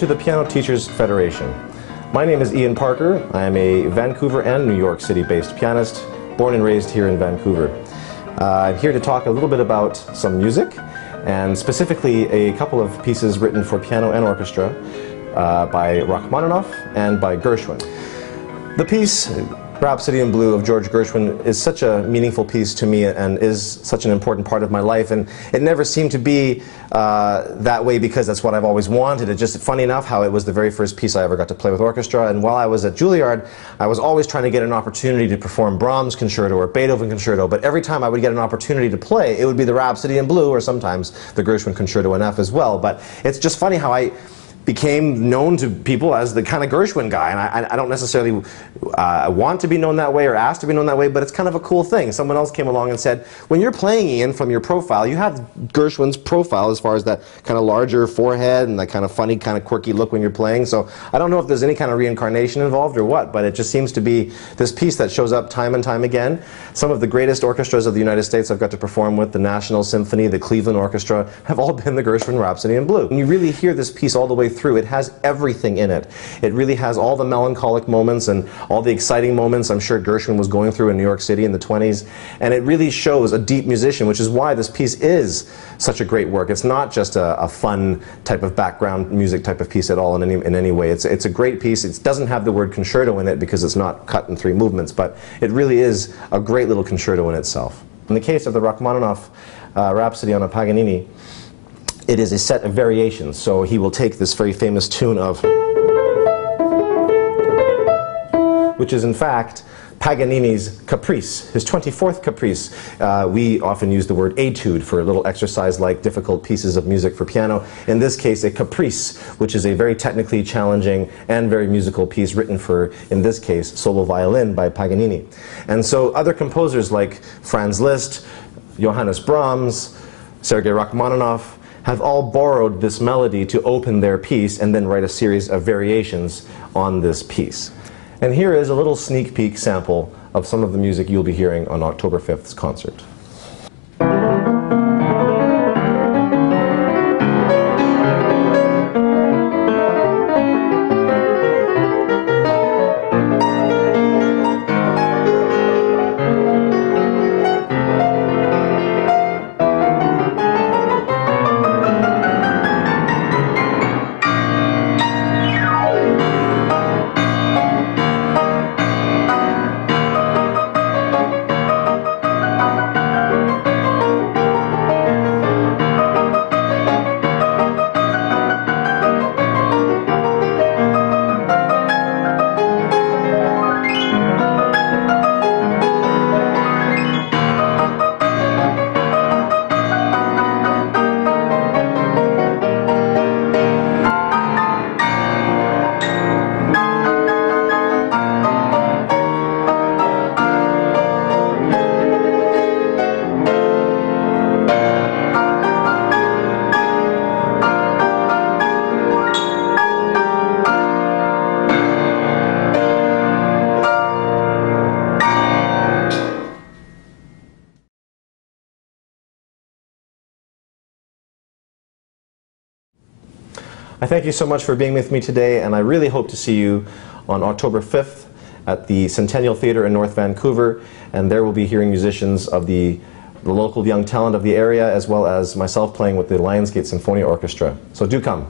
to the Piano Teachers Federation. My name is Ian Parker. I am a Vancouver and New York City-based pianist, born and raised here in Vancouver. I'm here to talk a little bit about some music, and specifically a couple of pieces written for piano and orchestra by Rachmaninoff and by Gershwin. The piece, Rhapsody in Blue of George Gershwin, is such a meaningful piece to me and is such an important part of my life, and it never seemed to be that way because that's what I've always wanted. It's just funny enough how it was the very first piece I ever got to play with orchestra, and while I was at Juilliard I was always trying to get an opportunity to perform Brahms concerto or Beethoven concerto, but every time I would get an opportunity to play it would be the Rhapsody in Blue or sometimes the Gershwin concerto in F as well. But it's just funny how I became known to people as the kind of Gershwin guy, and I don't necessarily want to be known that way or ask to be known that way, but it's kind of a cool thing. Someone else came along and said, when you're playing, Ian, from your profile, you have Gershwin's profile as far as that kind of larger forehead and that kind of funny, kind of quirky look when you're playing. So I don't know if there's any kind of reincarnation involved or what, but it just seems to be this piece that shows up time and time again. Some of the greatest orchestras of the United States I've got to perform with, the National Symphony, the Cleveland Orchestra, have all been the Gershwin Rhapsody in Blue. And you really hear this piece all the way through. It has everything in it. It really has all the melancholic moments and all the exciting moments I'm sure Gershwin was going through in New York City in the 20s. And it really shows a deep musician, which is why this piece is such a great work. It's not just a fun type of background music type of piece at all in any way. It's a great piece. It doesn't have the word concerto in it because it's not cut in 3 movements, but it really is a great little concerto in itself. In the case of the Rachmaninoff Rhapsody on a Paganini, it is a set of variations. So he will take this very famous tune of, which is in fact Paganini's Caprice, his 24th Caprice. We often use the word etude for a little exercise-like difficult pieces of music for piano. In this case, a Caprice, which is a very technically challenging and very musical piece written for, in this case, solo violin by Paganini. And so other composers like Franz Liszt, Johannes Brahms, Sergei Rachmaninoff have all borrowed this melody to open their piece and then write a series of variations on this piece. And here is a little sneak peek sample of some of the music you'll be hearing on October 5th's concert. I thank you so much for being with me today, and I really hope to see you on October 5th at the Centennial Theatre in North Vancouver, and there we'll be hearing musicians of the local young talent of the area, as well as myself playing with the Lionsgate Sinfonia Orchestra. So do come.